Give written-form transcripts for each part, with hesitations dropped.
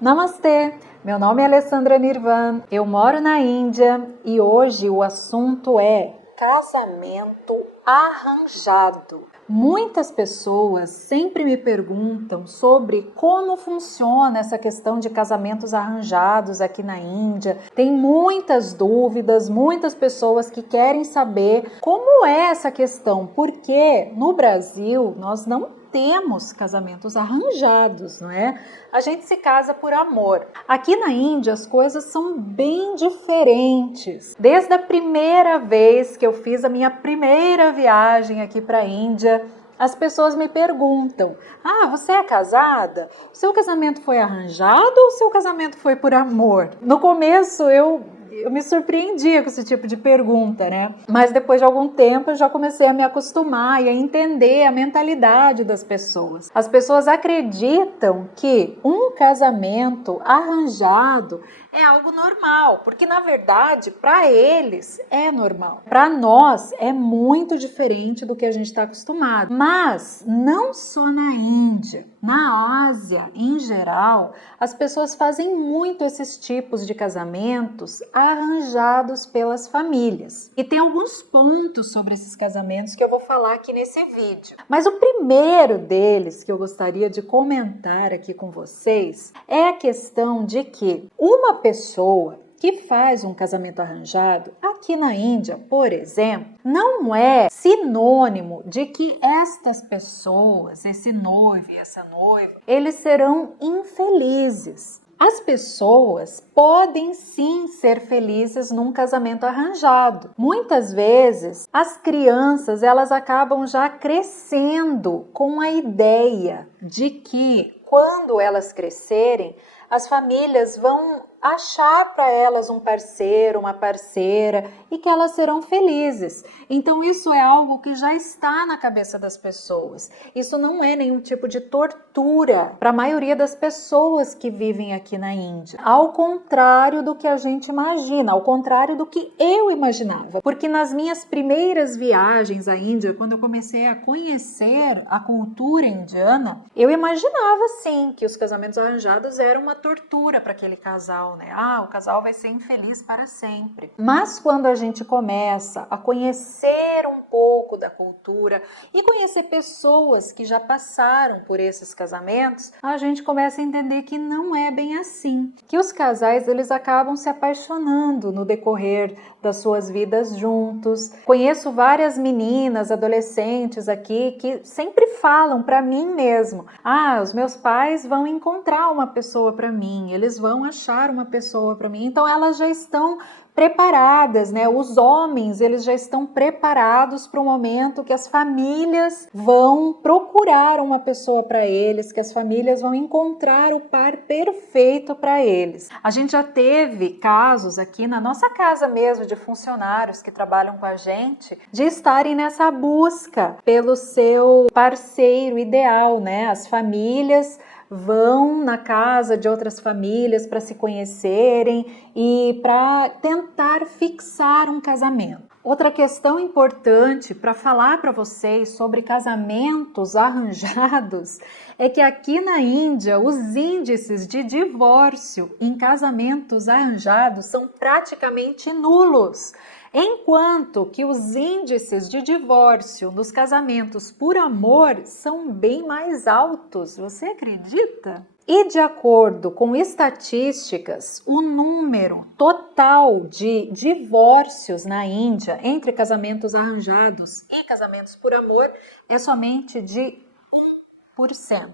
Namastê! Meu nome é Alessandra Nirvan, eu moro na Índia e hoje o assunto é casamento arranjado. Muitas pessoas sempre me perguntam sobre como funciona essa questão de casamentos arranjados aqui na Índia. Tem muitas dúvidas, muitas pessoas que querem saber como é essa questão, porque no Brasil nós não temos casamentos arranjados, não é? A gente se casa por amor. Aqui na Índia as coisas são bem diferentes. Desde a primeira vez que eu fiz a minha primeira viagem aqui para a Índia, as pessoas me perguntam: você é casada? O seu casamento foi arranjado ou o seu casamento foi por amor? No começo eu me surpreendia com esse tipo de pergunta, né? Mas depois de algum tempo eu já comecei a me acostumar e a entender a mentalidade das pessoas. As pessoas acreditam que um casamento arranjado é algo normal, porque na verdade para eles é normal. Para nós é muito diferente do que a gente está acostumado. Mas não só na Índia, na Ásia em geral, as pessoas fazem muito esses tipos de casamentos arranjados pelas famílias. E tem alguns pontos sobre esses casamentos que eu vou falar aqui nesse vídeo. Mas o primeiro deles que eu gostaria de comentar aqui com vocês é a questão de que uma pessoa que faz um casamento arranjado, aqui na Índia, por exemplo, não é sinônimo de que estas pessoas, esse noivo e essa noiva, eles serão infelizes. As pessoas podem sim ser felizes num casamento arranjado. Muitas vezes as crianças elas acabam já crescendo com a ideia de que quando elas crescerem, as famílias vão achar para elas um parceiro, uma parceira e que elas serão felizes. Então isso é algo que já está na cabeça das pessoas. Isso não é nenhum tipo de tortura para a maioria das pessoas que vivem aqui na Índia. Ao contrário do que a gente imagina, ao contrário do que eu imaginava. Porque nas minhas primeiras viagens à Índia, quando eu comecei a conhecer a cultura indiana, eu imaginava sim que os casamentos arranjados eram uma tortura para aquele casal. O casal vai ser infeliz para sempre. Mas quando a gente começa a conhecer um pouco da cultura e conhecer pessoas que já passaram por esses casamentos, a gente começa a entender que não é bem assim. Que os casais eles acabam se apaixonando no decorrer das suas vidas juntos. Conheço várias meninas, adolescentes aqui que sempre falam para mim mesmo: os meus pais vão encontrar uma pessoa para mim, eles vão achar uma pessoa para mim. Então elas já estão preparadas, né? Os homens, eles já estão preparados para o momento que as famílias vão procurar uma pessoa para eles, que as famílias vão encontrar o par perfeito para eles. A gente já teve casos aqui na nossa casa mesmo de funcionários que trabalham com a gente, de estarem nessa busca pelo seu parceiro ideal, né? As famílias vão na casa de outras famílias para se conhecerem e para tentar fixar um casamento. Outra questão importante para falar para vocês sobre casamentos arranjados é que aqui na Índia os índices de divórcio em casamentos arranjados são praticamente nulos, enquanto que os índices de divórcio nos casamentos por amor são bem mais altos. Você acredita? E de acordo com estatísticas, o número total de divórcios na Índia entre casamentos arranjados e casamentos por amor é somente de 1%.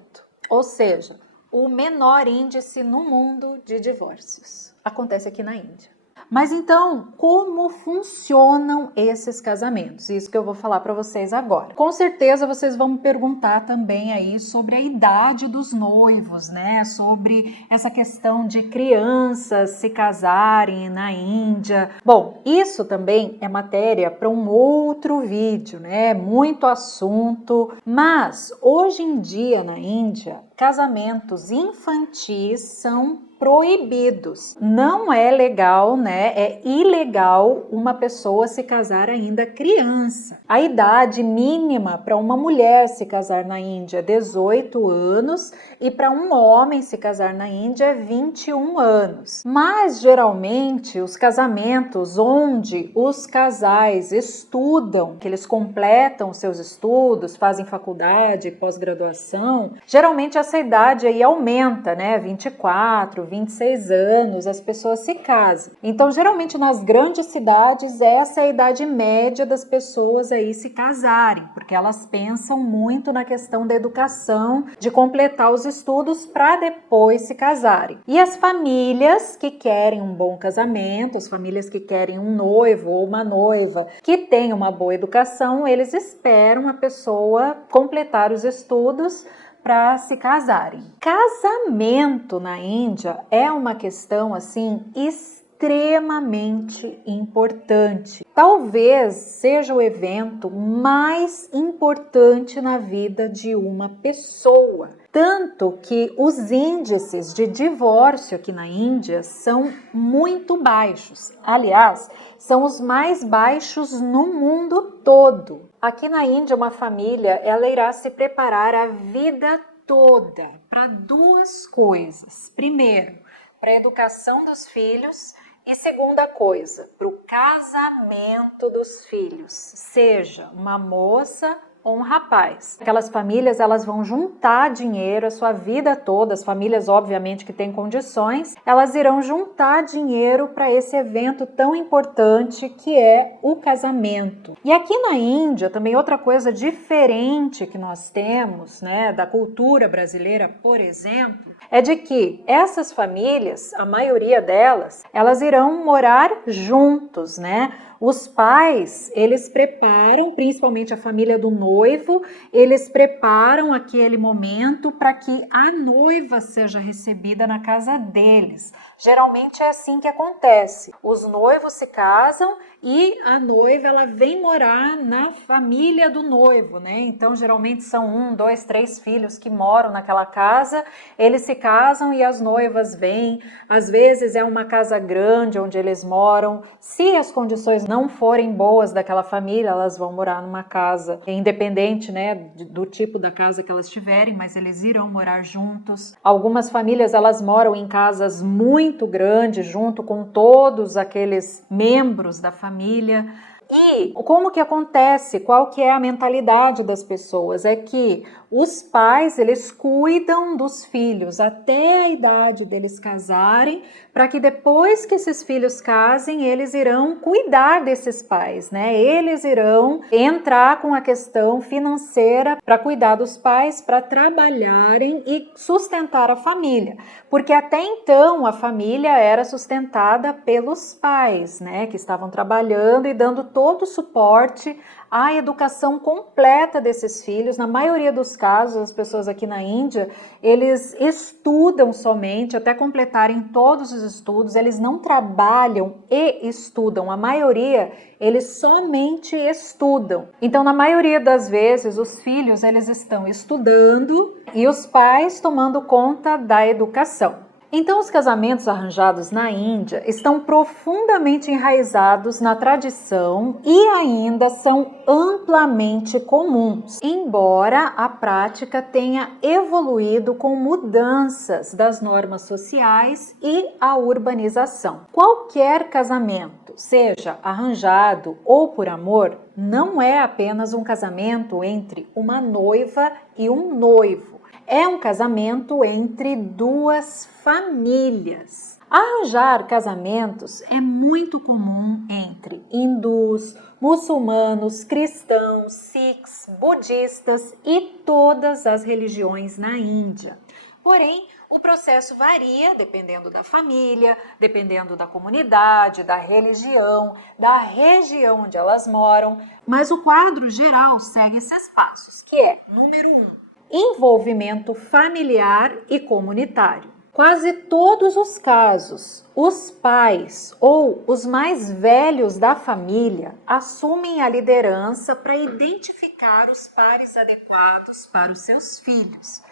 Ou seja, o menor índice no mundo de divórcios acontece aqui na Índia. Mas então, como funcionam esses casamentos? Isso que eu vou falar para vocês agora. Com certeza vocês vão me perguntar também aí sobre a idade dos noivos, né? Sobre essa questão de crianças se casarem na Índia. Bom, isso também é matéria para um outro vídeo, né? Muito assunto. Mas hoje em dia na Índia, casamentos infantis são proibidos. Não é legal, né? É ilegal uma pessoa se casar ainda criança. A idade mínima para uma mulher se casar na Índia é 18 anos e para um homem se casar na Índia é 21 anos. Mas geralmente os casamentos onde os casais estudam, que eles completam seus estudos, fazem faculdade, pós-graduação, geralmente essa idade aí aumenta, né? 24, 26 anos, as pessoas se casam. Então, geralmente nas grandes cidades, essa é a idade média das pessoas aí se casarem, porque elas pensam muito na questão da educação, de completar os estudos para depois se casarem. E as famílias que querem um bom casamento, as famílias que querem um noivo ou uma noiva que tem uma boa educação, eles esperam a pessoa completar os estudos para se casarem. Casamento na Índia é uma questão assim extremamente importante. Talvez seja o evento mais importante na vida de uma pessoa. Tanto que os índices de divórcio aqui na Índia são muito baixos. Aliás, são os mais baixos no mundo todo. Aqui na Índia, uma família ela irá se preparar a vida toda para duas coisas. Primeiro, para a educação dos filhos e segunda coisa, para o casamento dos filhos, seja uma moça ou um rapaz. Aquelas famílias, elas vão juntar dinheiro a sua vida toda, as famílias obviamente que têm condições, elas irão juntar dinheiro para esse evento tão importante que é o casamento. E aqui na Índia, também outra coisa diferente que nós temos, né, da cultura brasileira, por exemplo, é de que essas famílias, a maioria delas, elas irão morar juntos, né? Os pais, eles preparam, principalmente a família do noivo, eles preparam aquele momento para que a noiva seja recebida na casa deles. Geralmente é assim que acontece. Os noivos se casam e a noiva ela vem morar na família do noivo, né? Então, geralmente são 1, 2, 3 filhos que moram naquela casa, eles se casam e as noivas vêm. Às vezes é uma casa grande onde eles moram. Se as condições não forem boas daquela família, elas vão morar numa casa independente, né, do tipo da casa que elas tiverem, mas eles irão morar juntos. Algumas famílias elas moram em casas muito grandes, junto com todos aqueles membros da família. E como que acontece? Qual que é a mentalidade das pessoas? É que os pais, eles cuidam dos filhos até a idade deles casarem, para que depois que esses filhos casem, eles irão cuidar desses pais, né? Eles irão entrar com a questão financeira para cuidar dos pais, para trabalharem e sustentar a família. Porque até então a família era sustentada pelos pais, né? Que estavam trabalhando e dando todo o suporte à educação completa desses filhos. Na maioria dos casos, as pessoas aqui na Índia, eles estudam somente até completarem todos os estudos, eles não trabalham e estudam. A maioria, eles somente estudam. Então, na maioria das vezes, os filhos, eles estão estudando e os pais tomando conta da educação. Então, os casamentos arranjados na Índia estão profundamente enraizados na tradição e ainda são amplamente comuns, embora a prática tenha evoluído com mudanças das normas sociais e a urbanização. Qualquer casamento, seja arranjado ou por amor, não é apenas um casamento entre uma noiva e um noivo. É um casamento entre duas famílias. Arranjar casamentos é muito comum entre hindus, muçulmanos, cristãos, sikhs, budistas e todas as religiões na Índia. Porém, o processo varia dependendo da família, dependendo da comunidade, da religião, da região onde elas moram, mas o quadro geral segue esses passos, que é, número 1, envolvimento familiar e comunitário. Quase todos os casos, os pais ou os mais velhos da família assumem a liderança para identificar os pares adequados para os seus filhos.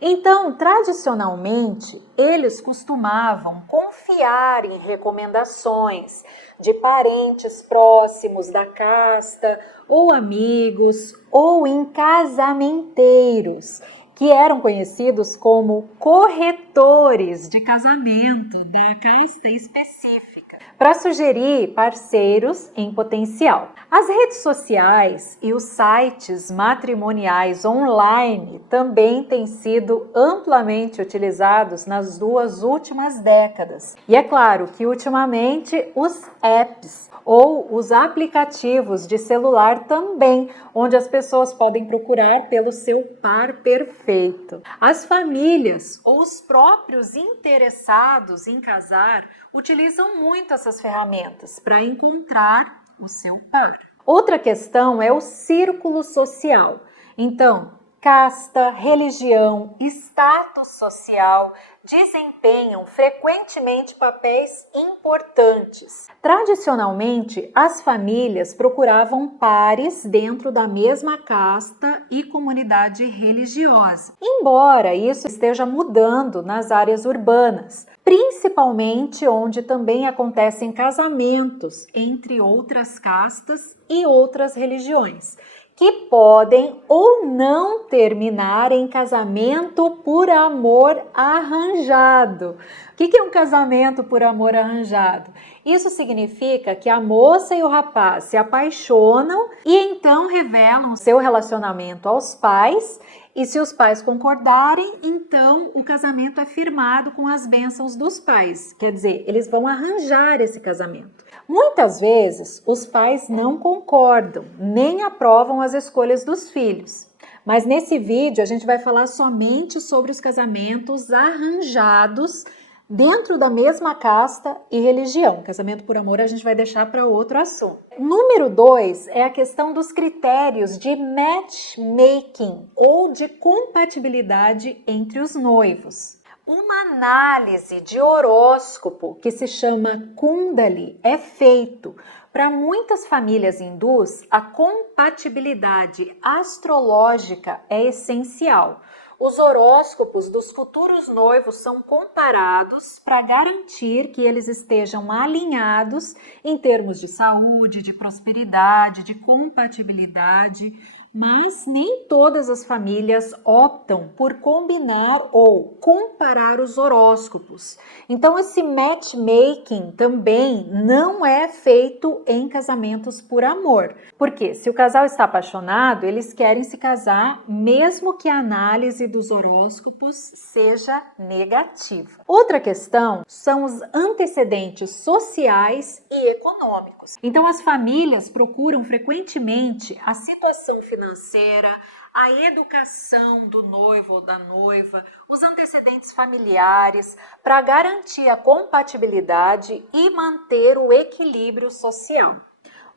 Então, tradicionalmente, eles costumavam confiar em recomendações de parentes próximos da casta, ou amigos, ou em casamenteiros, que eram conhecidos como corretores de casamento da casta específica, para sugerir parceiros em potencial. As redes sociais e os sites matrimoniais online também têm sido amplamente utilizados nas 2 últimas décadas. E é claro que ultimamente os apps ou os aplicativos de celular também, onde as pessoas podem procurar pelo seu par perfeito. As famílias ou os próprios interessados em casar utilizam muito essas ferramentas para encontrar o seu par. Outra questão é o círculo social. Então, casta, religião, status social desempenham frequentemente papéis importantes. Tradicionalmente, as famílias procuravam pares dentro da mesma casta e comunidade religiosa. Embora isso esteja mudando nas áreas urbanas, principalmente onde também acontecem casamentos entre outras castas e outras religiões, que podem ou não terminar em casamento por amor arranjado. O que é um casamento por amor arranjado? Isso significa que a moça e o rapaz se apaixonam e então revelam seu relacionamento aos pais, e se os pais concordarem, então o casamento é firmado com as bênçãos dos pais. Quer dizer, eles vão arranjar esse casamento. Muitas vezes, os pais não concordam, nem aprovam as escolhas dos filhos. Mas nesse vídeo, a gente vai falar somente sobre os casamentos arranjados dentro da mesma casta e religião. Casamento por amor a gente vai deixar para outro assunto. Número 2 é a questão dos critérios de matchmaking ou de compatibilidade entre os noivos. Uma análise de horóscopo que se chama Kundali é feito. Para muitas famílias hindus, a compatibilidade astrológica é essencial. Os horóscopos dos futuros noivos são comparados para garantir que eles estejam alinhados em termos de saúde, de prosperidade, de compatibilidade, mas nem todas as famílias optam por combinar ou comparar os horóscopos. Então, esse matchmaking também não é feito em casamentos por amor. Porque se o casal está apaixonado, eles querem se casar mesmo que a análise dos horóscopos seja negativa. Outra questão são os antecedentes sociais e econômicos. Então, as famílias procuram frequentemente a situação financeira, a educação do noivo ou da noiva, os antecedentes familiares, para garantir a compatibilidade e manter o equilíbrio social.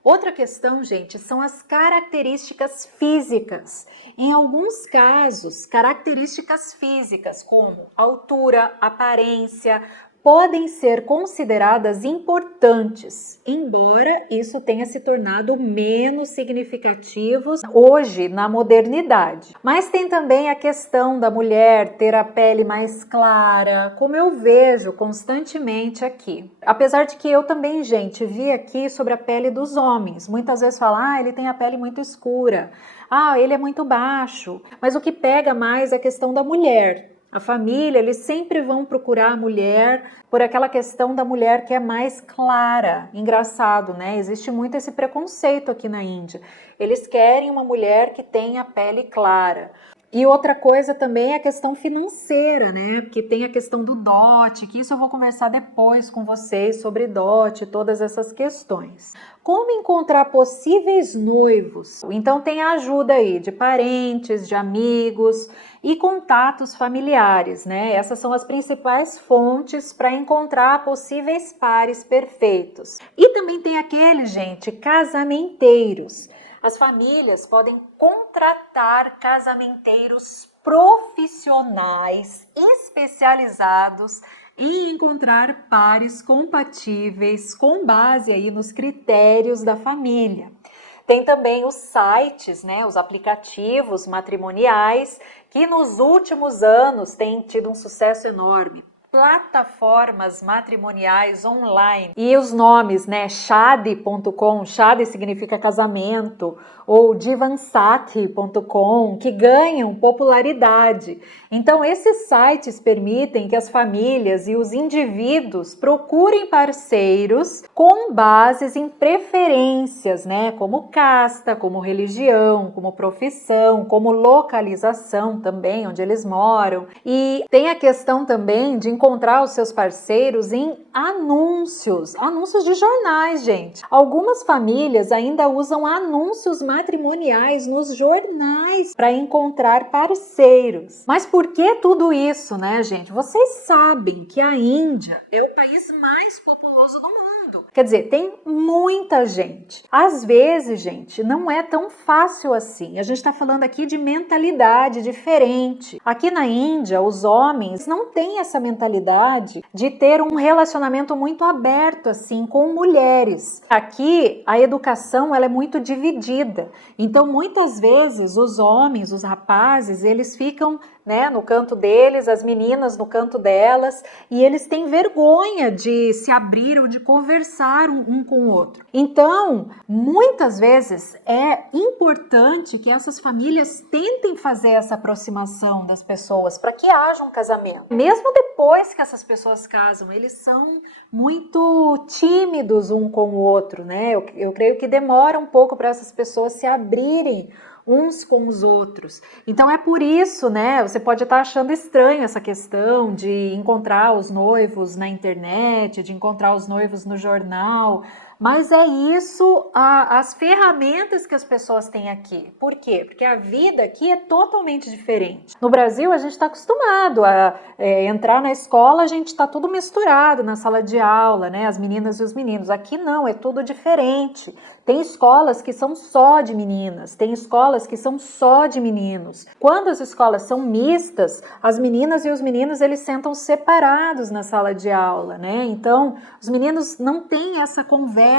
Outra questão, gente, são as características físicas. Em alguns casos, características físicas como altura, aparência, podem ser consideradas importantes, embora isso tenha se tornado menos significativo hoje na modernidade. Mas tem também a questão da mulher ter a pele mais clara, como eu vejo constantemente aqui. Apesar de que eu também, gente, vi aqui sobre a pele dos homens. Muitas vezes falam, ele tem a pele muito escura, ele é muito baixo. Mas o que pega mais é a questão da mulher. A família, eles sempre vão procurar a mulher por aquela questão da mulher que é mais clara. Engraçado, né? Existe muito esse preconceito aqui na Índia. Eles querem uma mulher que tenha pele clara. E outra coisa também é a questão financeira, né? Porque tem a questão do dote, que isso eu vou conversar depois com vocês sobre dote, todas essas questões. Como encontrar possíveis noivos? Então tem a ajuda aí de parentes, de amigos e contatos familiares, né? Essas são as principais fontes para encontrar possíveis pares perfeitos. E também tem aqueles, gente, casamenteiros. As famílias podem contratar casamenteiros profissionais especializados em encontrar pares compatíveis com base aí nos critérios da família. Tem também os sites, né, os aplicativos matrimoniais, que nos últimos anos têm tido um sucesso enorme. Plataformas matrimoniais online. E os nomes, né? Shadi.com, Shadi significa casamento, ou Divansati.com, que ganham popularidade. Então, esses sites permitem que as famílias e os indivíduos procurem parceiros com bases em preferências, né? Como casta, como religião, como profissão, como localização também, onde eles moram. E tem a questão também de encontrar os seus parceiros em anúncios de jornais, gente. Algumas famílias ainda usam anúncios matrimoniais nos jornais para encontrar parceiros. Mas por que tudo isso, né, gente? Vocês sabem que a Índia é o país mais populoso do mundo. Quer dizer, tem muita gente. Às vezes, gente, não é tão fácil assim. A gente está falando aqui de mentalidade diferente. Aqui na Índia, os homens não têm essa mentalidade de ter um relacionamento muito aberto assim com mulheres. Aqui a educação ela é muito dividida. Então muitas vezes os homens, os rapazes, eles ficam, né, no canto deles, as meninas no canto delas, e eles têm vergonha de se abrir ou de conversar um com o outro. Então, muitas vezes é importante que essas famílias tentem fazer essa aproximação das pessoas para que haja um casamento. Mesmo depois que essas pessoas casam, eles são muito tímidos um com o outro, né? Eu creio que demora um pouco para essas pessoas se abrirem uns com os outros. Então é por isso, né, você pode estar achando estranho essa questão de encontrar os noivos na internet, de encontrar os noivos no jornal, mas é isso, as ferramentas que as pessoas têm aqui. Por quê? Porque a vida aqui é totalmente diferente. No Brasil, a gente está acostumado a entrar na escola, a gente está tudo misturado na sala de aula, né? As meninas e os meninos. Aqui não, é tudo diferente. Tem escolas que são só de meninas, tem escolas que são só de meninos. Quando as escolas são mistas, as meninas e os meninos, eles sentam separados na sala de aula, né? Então, os meninos não têm essa conversa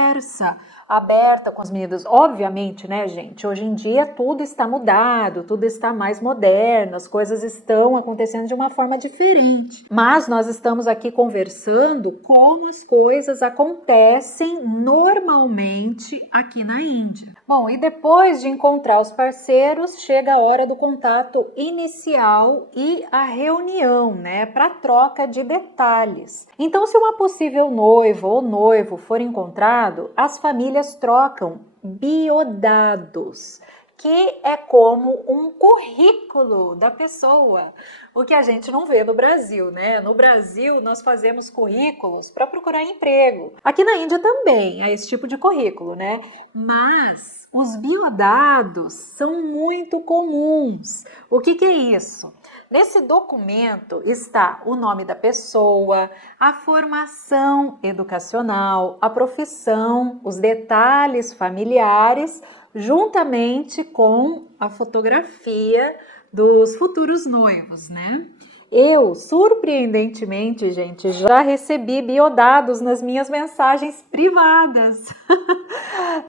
aberta com os meninos. Obviamente, né, gente, hoje em dia tudo está mudado, tudo está mais moderno, as coisas estão acontecendo de uma forma diferente. Mas nós estamos aqui conversando como as coisas acontecem normalmente aqui na Índia. Bom, e depois de encontrar os parceiros, chega a hora do contato inicial e a reunião, né, para troca de detalhes. Então, se uma possível noiva ou noivo for encontrado, as famílias trocam biodados, que é como um currículo da pessoa, o que a gente não vê no Brasil, né? No Brasil, nós fazemos currículos para procurar emprego. Aqui na Índia também há esse tipo de currículo, né? Mas os biodados são muito comuns. O que é isso? Nesse documento está o nome da pessoa, a formação educacional, a profissão, os detalhes familiares, juntamente com a fotografia dos futuros noivos, né? Eu, surpreendentemente, gente, já recebi biodados nas minhas mensagens privadas.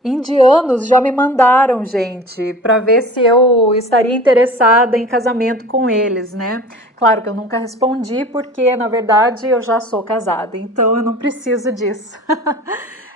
Indianos já me mandaram, gente, para ver se eu estaria interessada em casamento com eles, né? Claro que eu nunca respondi porque, na verdade, eu já sou casada, então eu não preciso disso.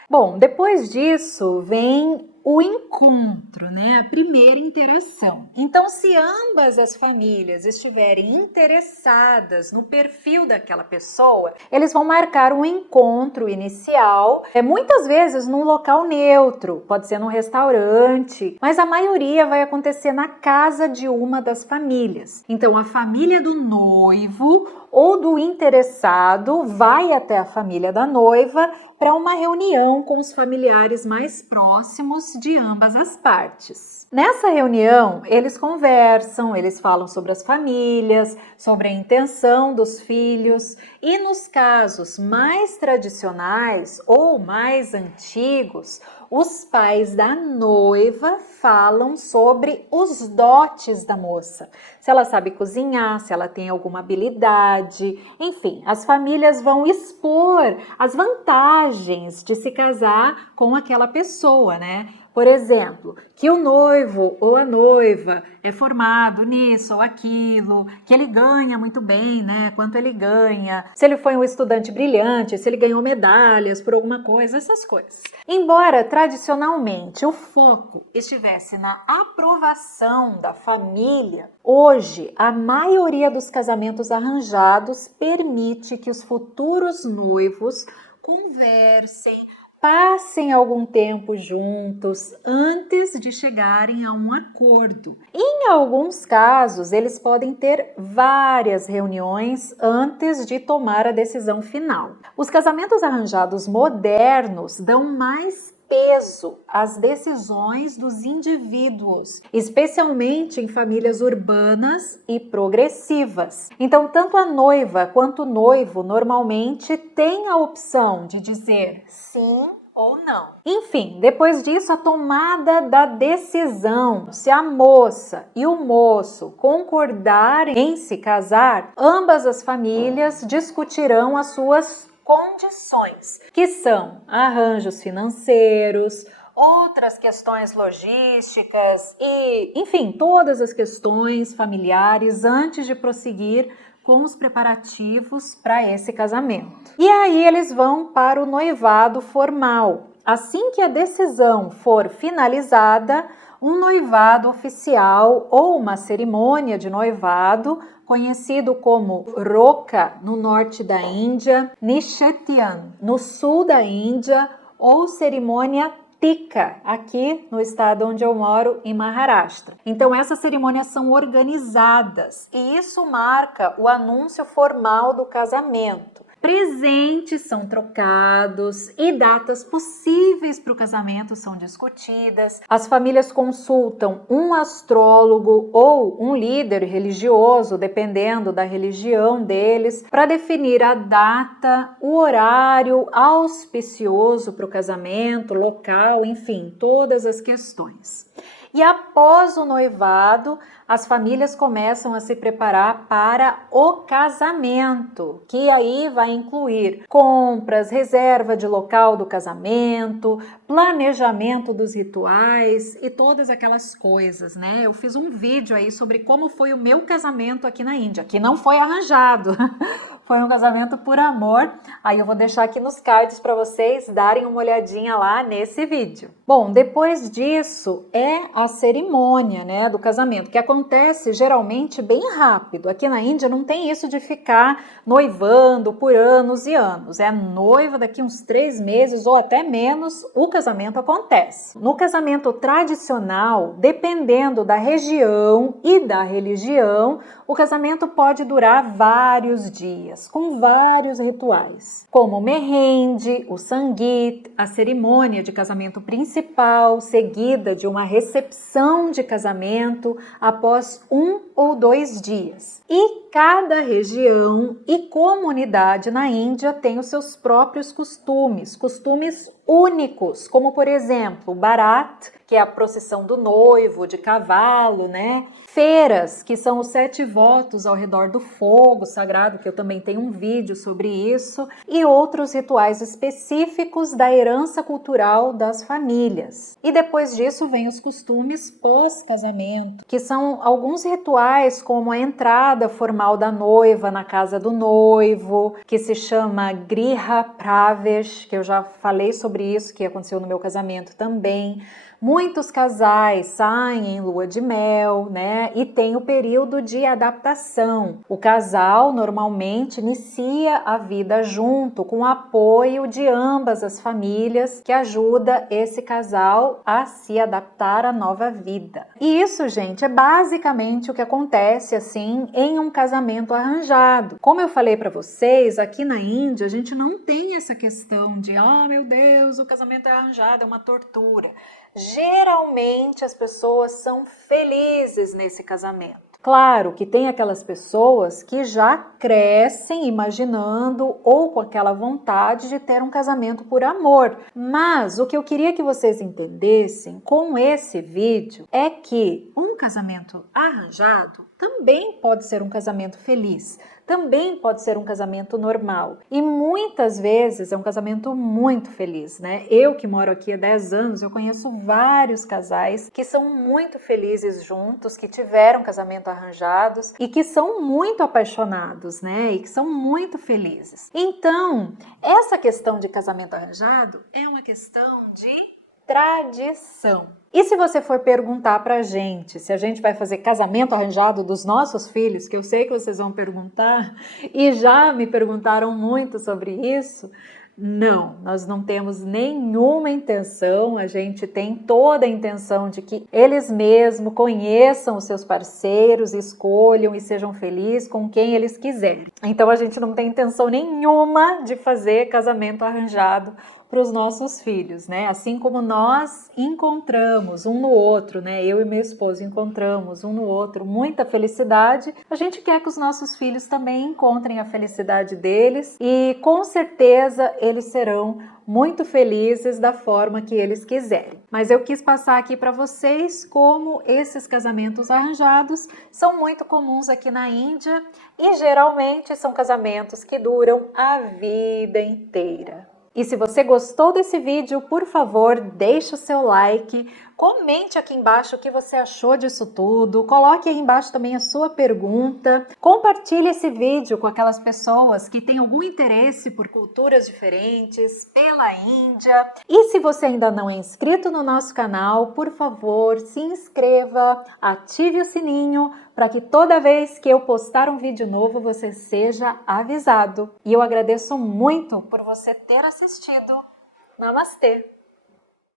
Bom, depois disso vem o encontro, né? A primeira interação. Então, se ambas as famílias estiverem interessadas no perfil daquela pessoa, eles vão marcar um encontro inicial, muitas vezes num local neutro, pode ser num restaurante, mas a maioria vai acontecer na casa de uma das famílias. Então, a família do noivo ou do interessado vai até a família da noiva para uma reunião com os familiares mais próximos de ambas as partes. Nessa reunião, eles conversam, eles falam sobre as famílias, sobre a intenção dos filhos e nos casos mais tradicionais ou mais antigos, os pais da noiva falam sobre os dotes da moça. Se ela sabe cozinhar, se ela tem alguma habilidade, enfim, as famílias vão expor as vantagens de se casar com aquela pessoa, né? Por exemplo, que o noivo ou a noiva é formado nisso ou aquilo, que ele ganha muito bem, né? Quanto ele ganha, se ele foi um estudante brilhante, se ele ganhou medalhas por alguma coisa, essas coisas. Embora tradicionalmente o foco estivesse na aprovação da família, hoje a maioria dos casamentos arranjados permite que os futuros noivos conversem, passem algum tempo juntos antes de chegarem a um acordo. Em alguns casos, eles podem ter várias reuniões antes de tomar a decisão final. Os casamentos arranjados modernos dão mais peso às decisões dos indivíduos, especialmente em famílias urbanas e progressivas. Então, tanto a noiva quanto o noivo normalmente têm a opção de dizer sim ou não. Enfim, depois disso, a tomada da decisão, se a moça e o moço concordarem em se casar, ambas as famílias discutirão as suas condições, que são arranjos financeiros, outras questões logísticas e, enfim, todas as questões familiares antes de prosseguir com os preparativos para esse casamento. E aí eles vão para o noivado formal. Assim que a decisão for finalizada, um noivado oficial ou uma cerimônia de noivado, conhecido como Roka no norte da Índia, Nishetian no sul da Índia ou cerimônia Tika, aqui no estado onde eu moro, em Maharashtra. Então essas cerimônias são organizadas e isso marca o anúncio formal do casamento. Presentes são trocados e datas possíveis para o casamento são discutidas. As famílias consultam um astrólogo ou um líder religioso, dependendo da religião deles, para definir a data, o horário auspicioso para o casamento, local, enfim, todas as questões. E após o noivado, as famílias começam a se preparar para o casamento, que aí vai incluir compras, reserva de local do casamento, planejamento dos rituais e todas aquelas coisas, né? Eu fiz um vídeo aí sobre como foi o meu casamento aqui na Índia, que não foi arranjado, foi um casamento por amor. Aí eu vou deixar aqui nos cards para vocês darem uma olhadinha lá nesse vídeo. Bom, depois disso é a cerimônia, né, do casamento, que acontece geralmente bem rápido. Aqui na Índia não tem isso de ficar noivando por anos e anos. É noiva daqui uns 3 meses ou até menos, o casamento acontece. No casamento tradicional, dependendo da região e da religião, o casamento pode durar vários dias, com vários rituais, como o mehendi, o sangeet, a cerimônia de casamento principal, seguida de uma recepção de casamento após 1 ou 2 dias. E cada região e comunidade na Índia tem os seus próprios costumes únicos, como por exemplo, Bharat, que é a procissão do noivo de cavalo, né? Feiras, que são os 7 votos ao redor do fogo sagrado, que eu também tenho um vídeo sobre isso, e outros rituais específicos da herança cultural das famílias. E depois disso vem os costumes pós-casamento, que são alguns rituais como a entrada formal da noiva na casa do noivo, que se chama Griha Pravesh, que eu já falei sobre isso, que aconteceu no meu casamento também. Muitos casais saem em lua de mel, né? E tem o período de adaptação. O casal normalmente inicia a vida junto, com o apoio de ambas as famílias, que ajuda esse casal a se adaptar à nova vida. E isso, gente, é basicamente o que acontece assim em um casamento arranjado. Como eu falei para vocês, aqui na Índia a gente não tem essa questão de meu Deus, o casamento é arranjado, é uma tortura. Geralmente as pessoas são felizes nesse casamento. Claro que tem aquelas pessoas que já crescem imaginando ou com aquela vontade de ter um casamento por amor. Mas o que eu queria que vocês entendessem com esse vídeo é que um casamento arranjado também pode ser um casamento feliz, também pode ser um casamento normal. E muitas vezes é um casamento muito feliz, né? Eu que moro aqui há 10 anos, eu conheço vários casais que são muito felizes juntos, que tiveram casamento arranjados e que são muito apaixonados, né? E que são muito felizes. Então, essa questão de casamento arranjado é uma questão de tradição. E se você for perguntar pra gente se a gente vai fazer casamento arranjado dos nossos filhos, que eu sei que vocês vão perguntar, e já me perguntaram muito sobre isso, não, nós não temos nenhuma intenção, a gente tem toda a intenção de que eles mesmos conheçam os seus parceiros, escolham e sejam felizes com quem eles quiserem. Então a gente não tem intenção nenhuma de fazer casamento arranjado para os nossos filhos, né? Assim como nós encontramos um no outro, né? Eu e meu esposo encontramos um no outro muita felicidade, a gente quer que os nossos filhos também encontrem a felicidade deles e com certeza eles serão muito felizes da forma que eles quiserem. Mas eu quis passar aqui para vocês como esses casamentos arranjados são muito comuns aqui na Índia e geralmente são casamentos que duram a vida inteira. E se você gostou desse vídeo, por favor, deixe o seu like, comente aqui embaixo o que você achou disso tudo, coloque aí embaixo também a sua pergunta, compartilhe esse vídeo com aquelas pessoas que têm algum interesse por culturas diferentes, pela Índia. E se você ainda não é inscrito no nosso canal, por favor, se inscreva, ative o sininho, para que toda vez que eu postar um vídeo novo você seja avisado. E eu agradeço muito por você ter assistido. Namastê!